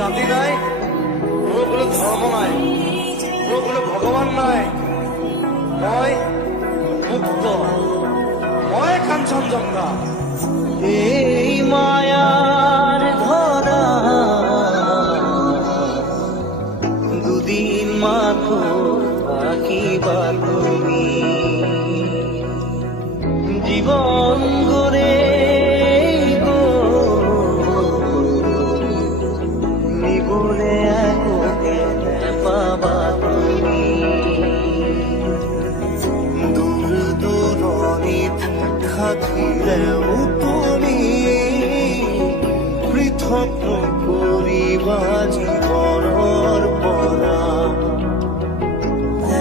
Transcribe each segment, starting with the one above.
জাতি নাই, কোনো কোনো ধর্ম নাই, কোনো কোনো ভগবান নাই। মই মুক্ত, মই কাঞ্চনজঙ্ঘা। এই মায়ার ধরা দুদিন মাত্র থাকিবা তুমি, জীবন গড়ে গো নিবলে এককে পাবা তুমি। দূর দূরণিত থাকিলেও তুমি পৃথক করিবা জীবনৰ পৰা।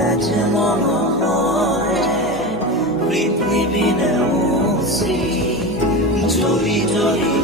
আজ মনে হয় পৃথিৱী নেওচি জলি জলি